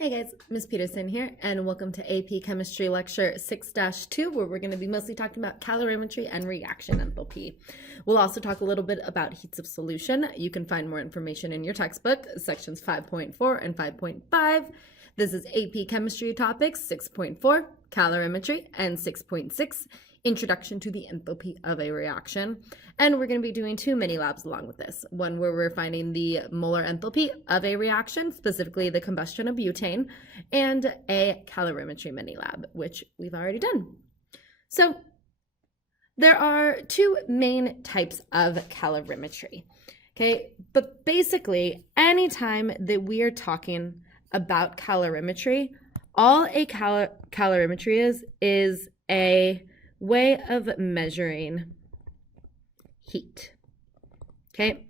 Hey guys, Ms. Peterson here, and welcome to AP Chemistry Lecture 6-2, where we're going to be mostly talking about calorimetry and reaction enthalpy. We'll also talk a little bit about heats of solution. You can find more information in your textbook, sections 5.4 and 5.5. This is AP Chemistry Topics 6.4, Calorimetry, and 6.6, Introduction to the Enthalpy of a Reaction. And we're going to be doing two mini labs along with this. One where we're finding the molar enthalpy of a reaction, specifically the combustion of butane, and a calorimetry mini lab, which we've already done. So there are two main types of calorimetry. Okay, but basically anytime that we are talking about calorimetry, all a calorimetry is a way of measuring heat. Okay,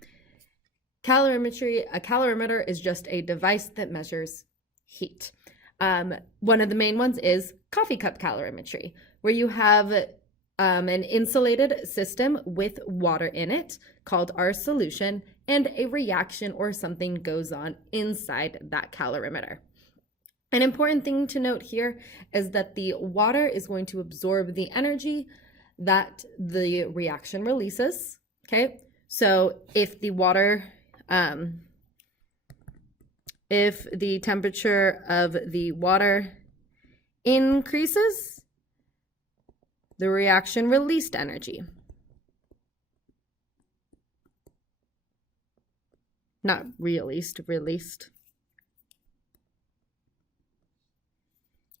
a calorimeter is just a device that measures heat. One of the main ones is coffee cup calorimetry, where you have an insulated system with water in it called our solution, and a reaction or something goes on inside that calorimeter. An important thing to note here is that the water is going to absorb the energy that the reaction releases, okay? So if the water, if the temperature of the water increases, the reaction released energy. Not released, released.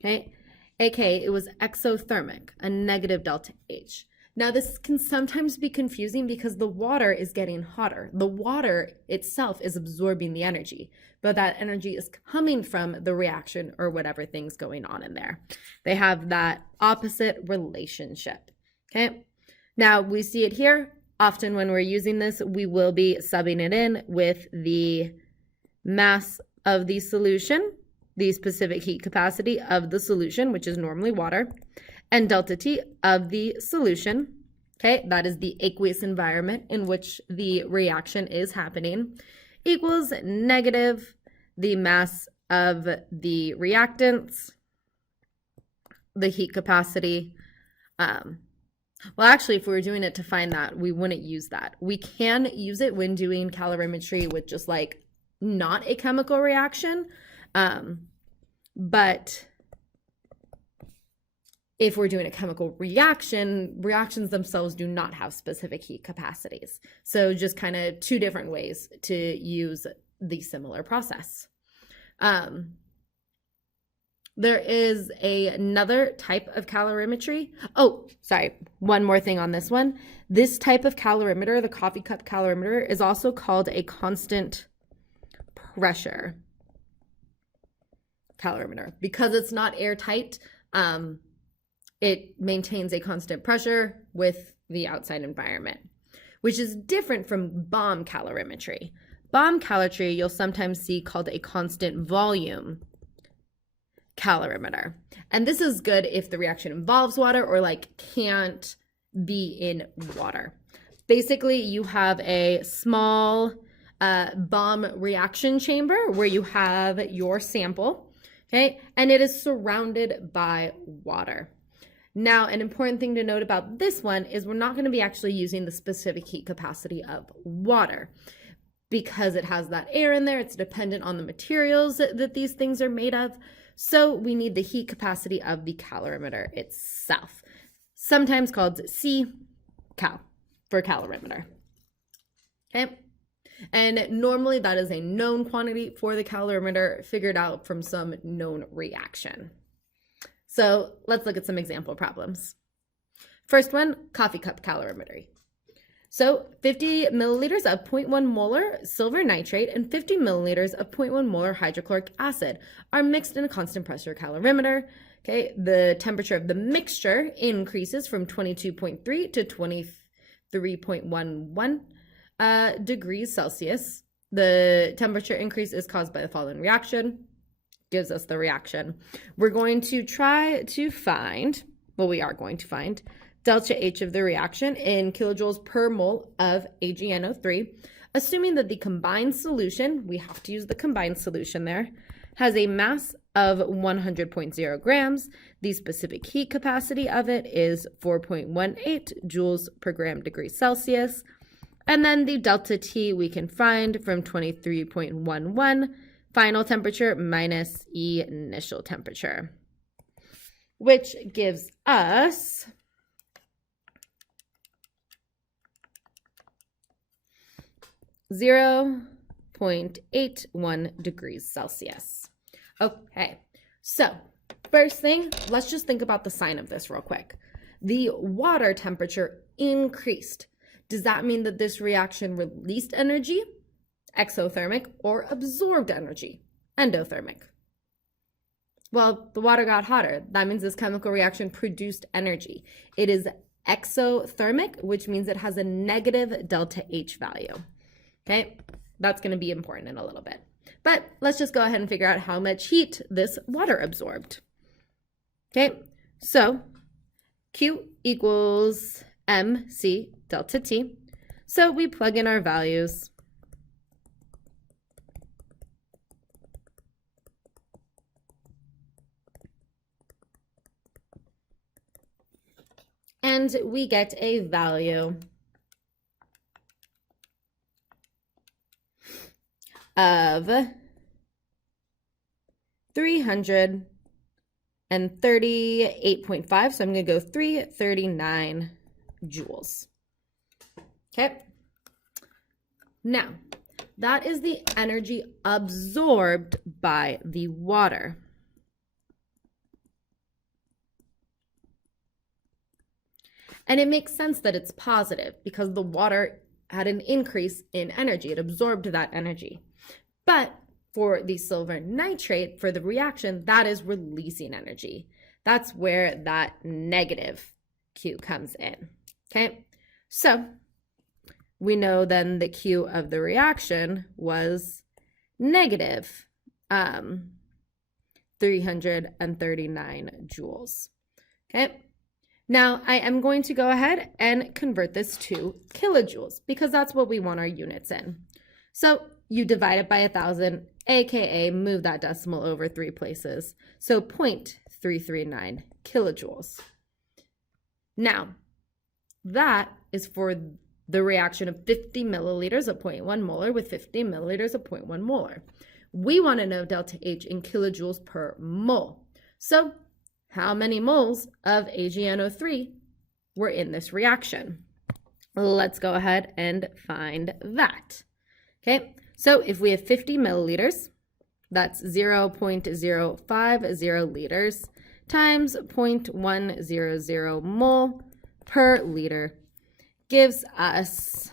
Okay, aka it was exothermic, a negative delta H. Now this can sometimes be confusing because the water is getting hotter. The water itself is absorbing the energy, but that energy is coming from the reaction or whatever thing's going on in there. They have that opposite relationship, okay? Now we see it here. Often when we're using this, we will be subbing it in with the mass of the solution, the specific heat capacity of the solution, which is normally water, and delta T of the solution, okay, that is the aqueous environment in which the reaction is happening, equals negative the mass of the reactants, the heat capacity. Well, actually, if we were doing it to find that, we wouldn't use that. We can use it when doing calorimetry with just like not a chemical reaction. But if we're doing a chemical reaction, reactions themselves do not have specific heat capacities. So just kind of two different ways to use the similar process. There is another type of calorimetry. Oh, sorry, one more thing on this one. This type of calorimeter, the coffee cup calorimeter, is also called a constant pressure calorimeter. Because it's not airtight, it maintains a constant pressure with the outside environment, which is different from bomb calorimetry. Bomb calorimetry you'll sometimes see called a constant volume calorimeter. And this is good if the reaction involves water or like can't be in water. Basically, you have a small bomb reaction chamber where you have your sample. Okay, and it is surrounded by water. Now, an important thing to note about this one is we're not going to be actually using the specific heat capacity of water because it has that air in there. It's dependent on the materials that these things are made of. So we need the heat capacity of the calorimeter itself, sometimes called C-cal for calorimeter. Okay. And normally that is a known quantity for the calorimeter figured out from some known reaction. So let's look at some example problems. First one, coffee cup calorimetry. So 50 milliliters of 0.1 molar silver nitrate and 50 milliliters of 0.1 molar hydrochloric acid are mixed in a constant pressure calorimeter. Okay, the temperature of the mixture increases from 22.3 to 23.11 degrees Celsius. The temperature increase is caused by the following reaction. Gives us the reaction. We're going to try to find, well, we are going to find delta H of the reaction in kilojoules per mole of AgNO3, assuming that the combined solution, we have to use the combined solution there, has a mass of 100.0 grams. The specific heat capacity of it is 4.18 joules per gram degree Celsius. And then the delta T we can find from 23.11 final temperature minus initial temperature, which gives us 0.81 degrees Celsius. Okay, so first thing, let's just think about the sign of this real quick. The water temperature increased. Does that mean that this reaction released energy, exothermic, or absorbed energy, endothermic? Well, the water got hotter. That means this chemical reaction produced energy. It is exothermic, which means it has a negative delta H value. Okay, that's going to be important in a little bit. But let's just go ahead and figure out how much heat this water absorbed. Okay, so Q equals MC delta T. So we plug in our values. And we get a value of 338.5. So I'm going to go 339 joules. Okay. Now, that is the energy absorbed by the water. And it makes sense that it's positive because the water had an increase in energy. It absorbed that energy. But for the silver nitrate, for the reaction, that is releasing energy. That's where that negative Q comes in. Okay, so we know then the Q of the reaction was negative 339 joules. Okay. Now, I am going to go ahead and convert this to kilojoules because that's what we want our units in. So you divide it by 1,000, aka move that decimal over 3 places. So 0.339 kilojoules. Now, that is for the reaction of 50 milliliters of 0.1 molar with 50 milliliters of 0.1 molar. We want to know delta H in kilojoules per mole. So how many moles of AgNO3 were in this reaction? Let's go ahead and find that. Okay, so if we have 50 milliliters, that's 0.050 liters times 0.100 mole per liter gives us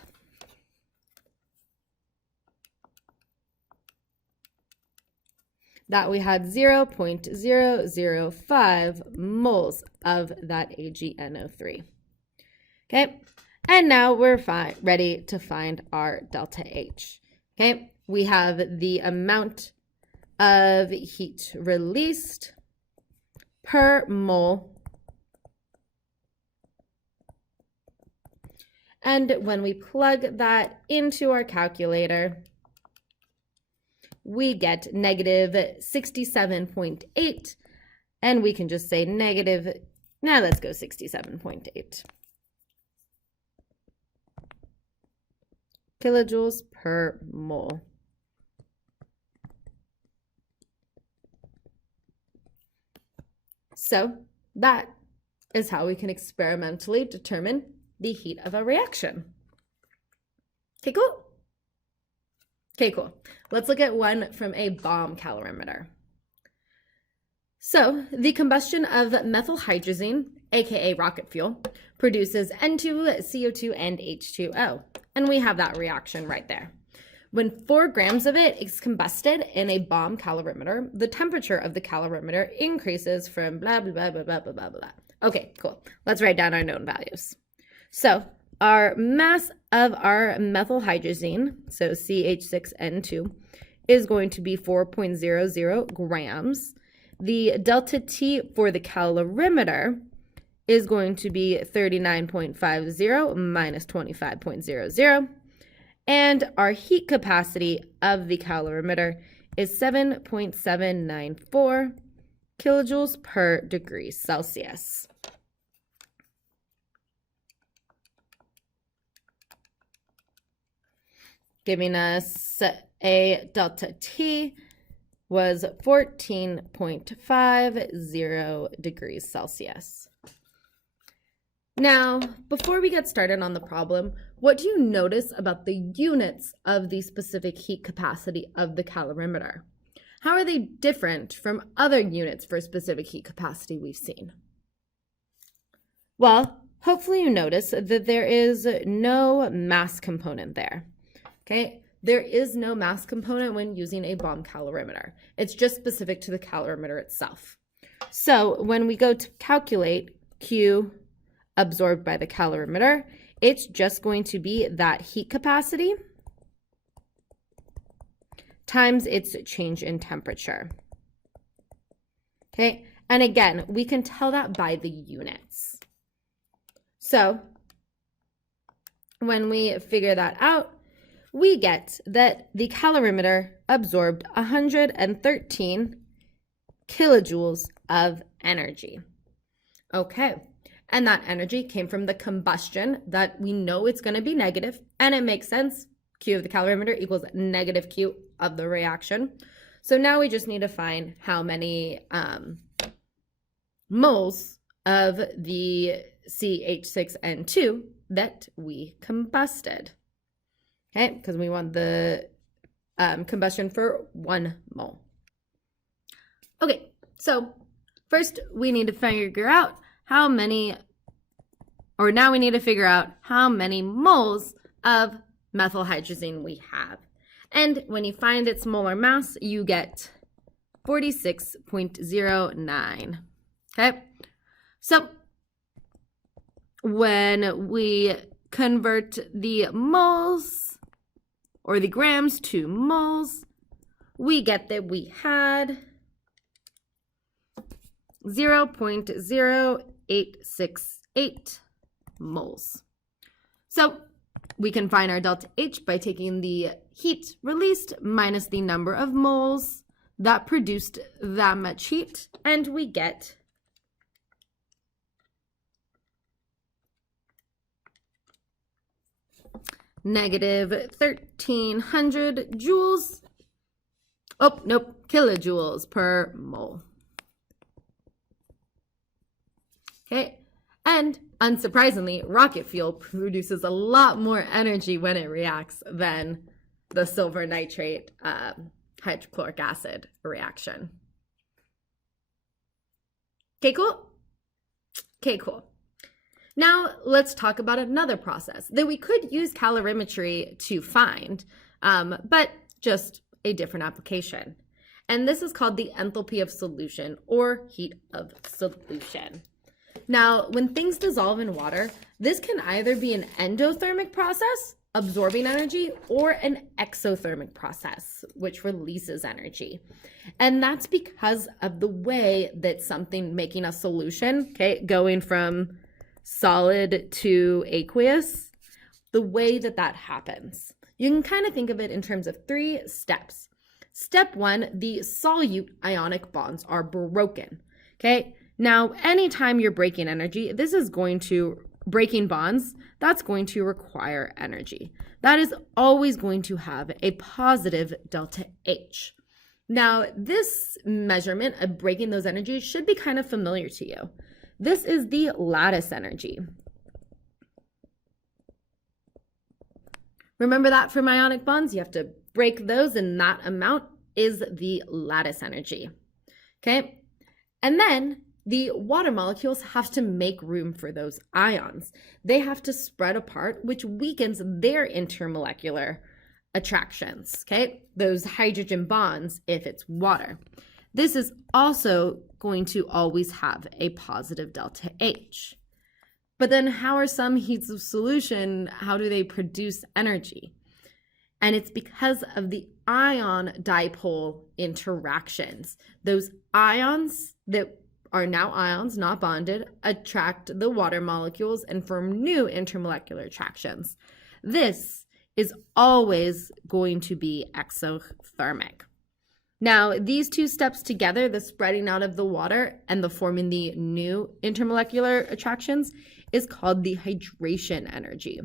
that we had 0.005 moles of that AgNO3. Okay, and now we're ready to find our delta H. Okay, we have the amount of heat released per mole. And when we plug that into our calculator, we get negative 67.8, and we can just say negative, now let's go 67.8 kilojoules per mole. So that is how we can experimentally determine the heat of a reaction. Okay, cool. Okay, cool. Let's look at one from a bomb calorimeter. So the combustion of methyl hydrazine, aka rocket fuel, produces N2, CO2, and H2O. And we have that reaction right there. When 4 grams of it is combusted in a bomb calorimeter, the temperature of the calorimeter increases from blah, blah, blah, blah, blah, blah, blah, blah. Okay, cool. Let's write down our known values. So our mass of our methyl hydrazine, so CH6N2, is going to be 4.00 grams. The delta T for the calorimeter is going to be 39.50 minus 25.00. And our heat capacity of the calorimeter is 7.794 kilojoules per degree Celsius. Giving us a delta T was 14.50 degrees Celsius. Now, before we get started on the problem, what do you notice about the units of the specific heat capacity of the calorimeter? How are they different from other units for specific heat capacity we've seen? Well, hopefully you notice that there is no mass component there. Okay, there is no mass component when using a bomb calorimeter. It's just specific to the calorimeter itself. So when we go to calculate Q absorbed by the calorimeter, it's just going to be that heat capacity times its change in temperature. Okay, and again, we can tell that by the units. So when we figure that out, we get that the calorimeter absorbed 113 kilojoules of energy. Okay, and that energy came from the combustion that we know it's going to be negative, and it makes sense. Q of the calorimeter equals negative Q of the reaction. So now we just need to find how many moles of the CH6N2 that we combusted. Okay, because we want the combustion for 1 mole. Okay, so first we need to figure out how many moles of methyl hydrazine we have. And when you find its molar mass, you get 46.09. Okay, so when we convert the moles or the grams to moles, we get that we had 0.0868 moles. So we can find our delta H by taking the heat released minus the number of moles that produced that much heat, and we get negative 1,300 joules. Oh, nope, kilojoules per mole. Okay, and unsurprisingly, rocket fuel produces a lot more energy when it reacts than the silver nitrate hydrochloric acid reaction. Okay, cool? Okay, cool. Now let's talk about another process that we could use calorimetry to find, but just a different application. And this is called the enthalpy of solution, or heat of solution. Now, when things dissolve in water, this can either be an endothermic process, absorbing energy, or an exothermic process, which releases energy. And that's because of the way that something making a solution, okay, going from solid to aqueous, the way that that happens. You can kind of think of it in terms of 3 steps. Step 1, the solute ionic bonds are broken, okay? Now, anytime you're breaking energy, breaking bonds, that's going to require energy. That is always going to have a positive delta H. Now, this measurement of breaking those energies should be kind of familiar to you. This is the lattice energy. Remember that from ionic bonds, you have to break those, and that amount is the lattice energy. Okay, and then the water molecules have to make room for those ions. They have to spread apart, which weakens their intermolecular attractions, okay? Those hydrogen bonds if it's water. This is also going to always have a positive delta H. But then how are some heats of solution, how do they produce energy? And it's because of the ion dipole interactions. Those ions that are now ions, not bonded, attract the water molecules and form new intermolecular attractions. This is always going to be exothermic. Now, these two steps together, the spreading out of the water and the forming the new intermolecular attractions, is called the hydration energy.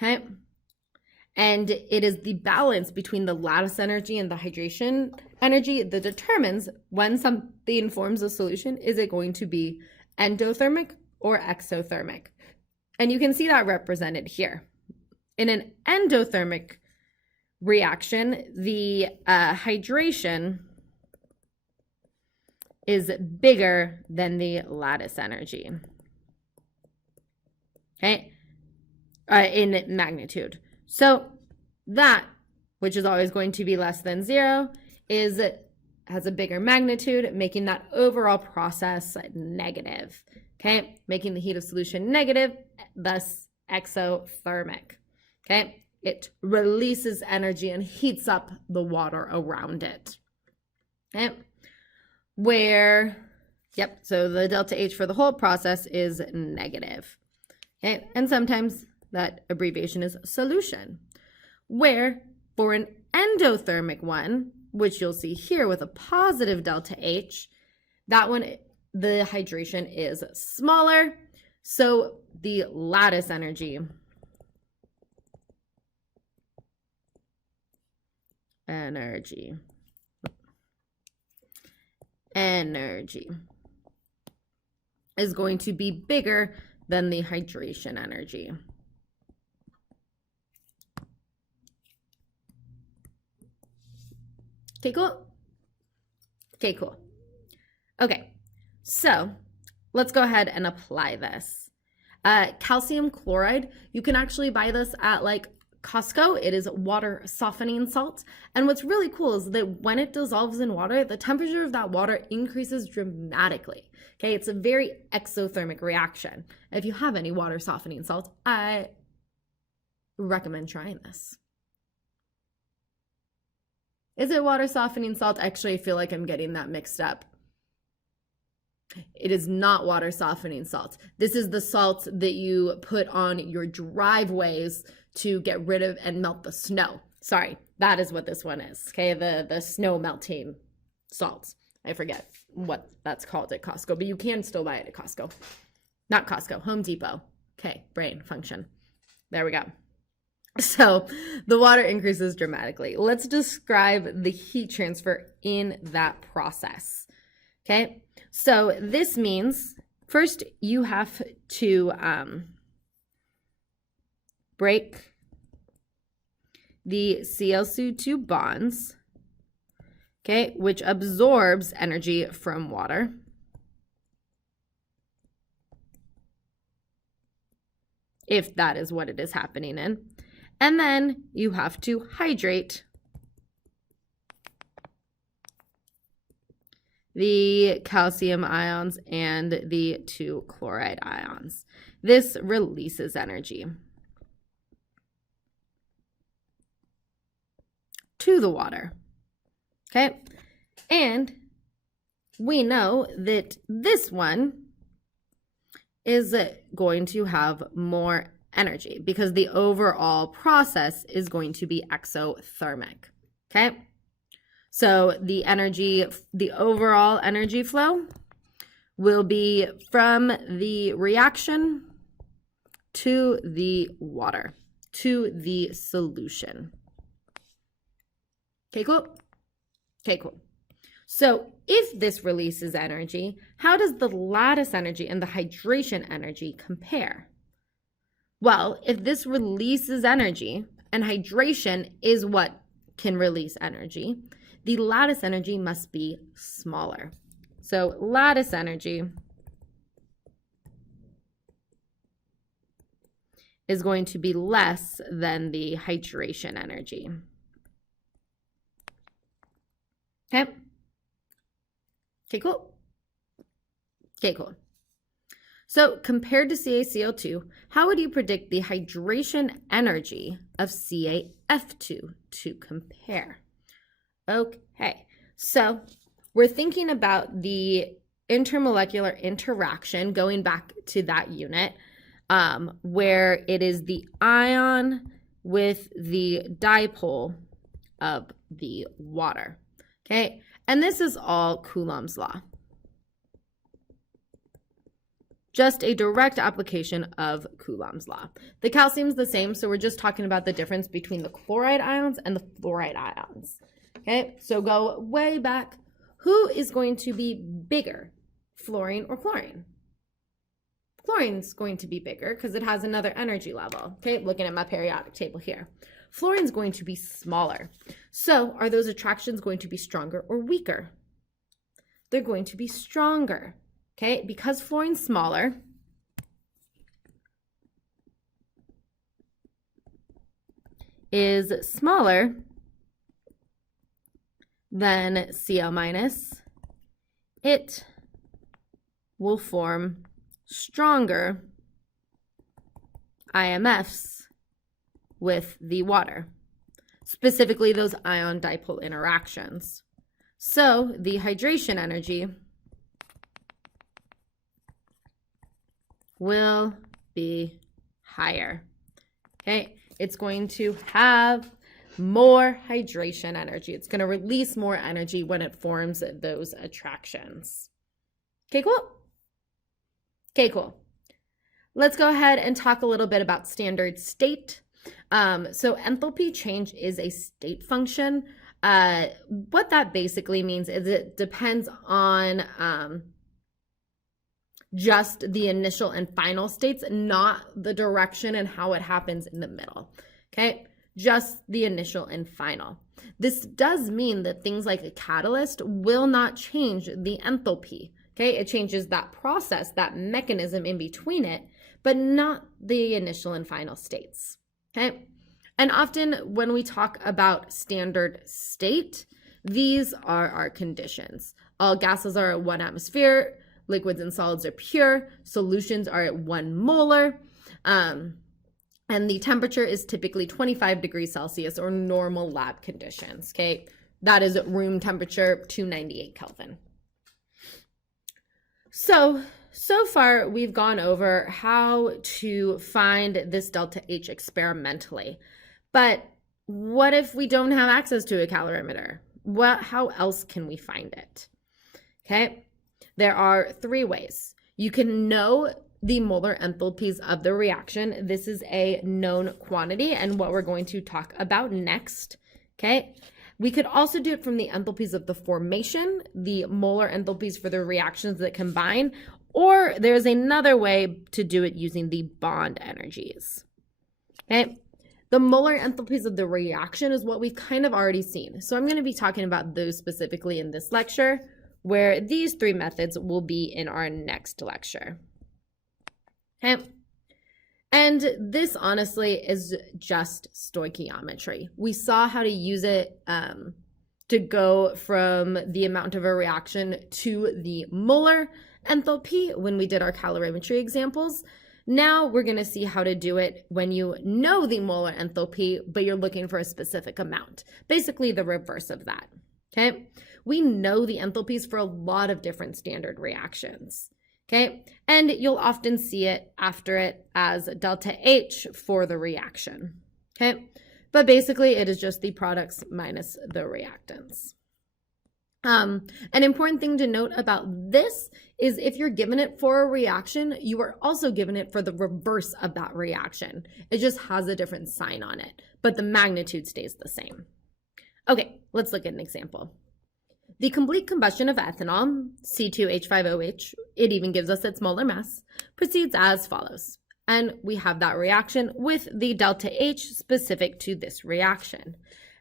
Okay? And it is the balance between the lattice energy and the hydration energy that determines when something forms a solution. Is it going to be endothermic or exothermic? And you can see that represented here. In an endothermic reaction, the hydration is bigger than the lattice energy, okay, in magnitude. So that, which is always going to be less than 0, has a bigger magnitude, making that overall process negative, okay, making the heat of solution negative, thus exothermic, okay. It releases energy and heats up the water around it, okay. So the delta H for the whole process is negative, okay, and sometimes that abbreviation is solution. Where for an endothermic one, which you'll see here with a positive delta H, that one, the hydration is smaller, so the lattice energy is going to be bigger than the hydration energy. Okay, cool? Okay, cool. Okay, so let's go ahead and apply this. Calcium chloride, you can actually buy this at like Costco. It is water softening salt. And what's really cool is that when it dissolves in water, the temperature of that water increases dramatically. Okay, it's a very exothermic reaction. If you have any water softening salt, I recommend trying this. Is it water softening salt? Actually, I feel like I'm getting that mixed up. It is not water softening salt. This is the salt that you put on your driveways to get rid of and melt the snow. Sorry, that is what this one is. Okay, the snow melting salts. I forget what that's called at Costco, but you can still buy it at Costco. Not Costco, Home Depot. Okay, brain function. There we go. So the water increases dramatically. Let's describe the heat transfer in that process. Okay, so this means first you have to break the Cl2 bonds, okay, which absorbs energy from water. If that is what it is happening in. And then you have to hydrate the calcium ions and the 2 chloride ions. This releases energy to the water, okay? And we know that this one is going to have more energy because the overall process is going to be exothermic, okay? So the overall energy flow will be from the reaction to the water, to the solution. Okay, cool? Okay, cool. So if this releases energy, how does the lattice energy and the hydration energy compare? Well, if this releases energy, and hydration is what can release energy, the lattice energy must be smaller. So lattice energy is going to be less than the hydration energy. Okay? Okay, cool. Okay, cool. So compared to CaCO2, how would you predict the hydration energy of CaF2 to compare? Okay, so we're thinking about the intermolecular interaction, going back to that unit, where it is the ion with the dipole of the water. Okay, and this is all Coulomb's law. Just a direct application of Coulomb's law. The calcium's the same, so we're just talking about the difference between the chloride ions and the fluoride ions. Okay, so go way back. Who is going to be bigger, fluorine or chlorine? Chlorine's going to be bigger because it has another energy level. Okay, looking at my periodic table here. Fluorine's going to be smaller. So are those attractions going to be stronger or weaker? They're going to be stronger. Okay, because fluorine's smaller, is smaller than Cl minus, it will form stronger IMFs with the water, specifically those ion dipole interactions. So the hydration energy will be higher. Okay, it's going to have more hydration energy. It's going to release more energy when it forms those attractions. Okay, cool. Okay, cool. Let's go ahead and talk a little bit about standard state. So enthalpy change is a state function. What that basically means is it depends on just the initial and final states, not the direction and how it happens in the middle. Okay, just the initial and final. This does mean that things like a catalyst will not change the enthalpy. Okay, it changes that process, that mechanism in between it, but not the initial and final states. Okay, and often when we talk about standard state, these are our conditions. All gases are at 1 atmosphere. Liquids and solids are pure. Solutions are at 1 molar. And the temperature is typically 25 degrees Celsius or normal lab conditions. Okay, that is room temperature, 298 Kelvin. So far we've gone over how to find this delta H experimentally. But what if we don't have access to a calorimeter? How else can we find it? Okay. There are 3 ways. You can know the molar enthalpies of the reaction. This is a known quantity and what we're going to talk about next. Okay. We could also do it from the enthalpies of the formation, the molar enthalpies for the reactions that combine, or there's another way to do it using the bond energies. Okay. The molar enthalpies of the reaction is what we've kind of already seen. So I'm going to be talking about those specifically in this lecture, where these 3 methods will be in our next lecture. Okay. And this honestly is just stoichiometry. We saw how to use it to go from the amount of a reaction to the molar enthalpy when we did our calorimetry examples. Now we're going to see how to do it when you know the molar enthalpy, but you're looking for a specific amount. Basically the reverse of that. Okay. We know the enthalpies for a lot of different standard reactions. Okay, and you'll often see it after it as delta H for the reaction. Okay, but basically it is just the products minus the reactants. An important thing to note about this is if you're given it for a reaction, you are also given it for the reverse of that reaction. It just has a different sign on it, but the magnitude stays the same. Okay, let's look at an example. The complete combustion of ethanol, C2H5OH, it even gives us its molar mass, proceeds as follows. And we have that reaction with the delta H specific to this reaction.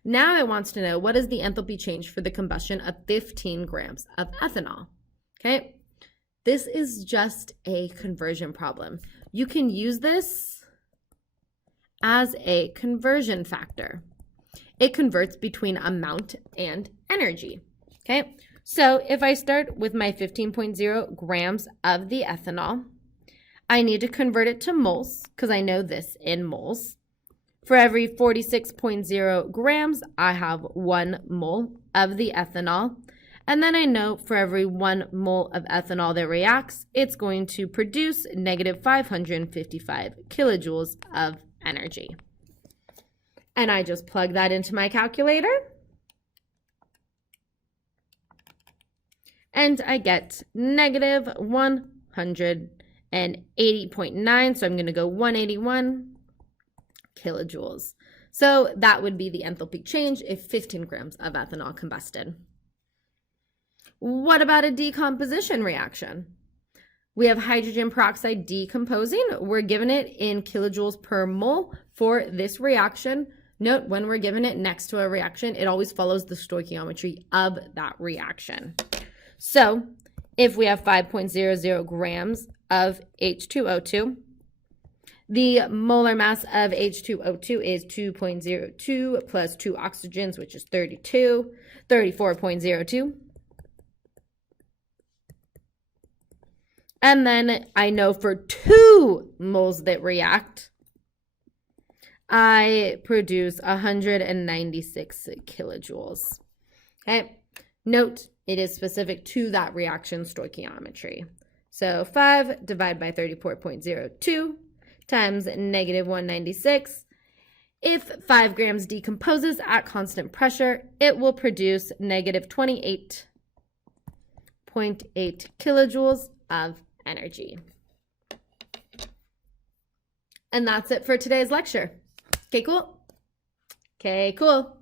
Now it wants to know what is the enthalpy change for the combustion of 15 grams of ethanol. Okay, this is just a conversion problem. You can use this as a conversion factor. It converts between amount and energy. Okay, so if I start with my 15.0 grams of the ethanol, I need to convert it to moles because I know this in moles. For every 46.0 grams, I have 1 mole of the ethanol. And then I know for every 1 mole of ethanol that reacts, it's going to produce negative 555 kilojoules of energy. And I just plug that into my calculator. and I get negative 180.9. So I'm going to go 181 kilojoules. So that would be the enthalpy change if 15 grams of ethanol combusted. What about a decomposition reaction? We have hydrogen peroxide decomposing. We're given it in kilojoules per mole for this reaction. Note, when we're given it next to a reaction, it always follows the stoichiometry of that reaction. So if we have 5.00 grams of H2O2, the molar mass of H2O2 is 2.02 plus 2 oxygens, which is 34.02. And then I know for 2 moles that react, I produce 196 kilojoules. Okay. Note, it is specific to that reaction stoichiometry. So 5 divided by 34.02 times negative 196. If 5 grams decomposes at constant pressure, it will produce negative 28.8 kilojoules of energy. And that's it for today's lecture. Okay, cool. Okay, cool.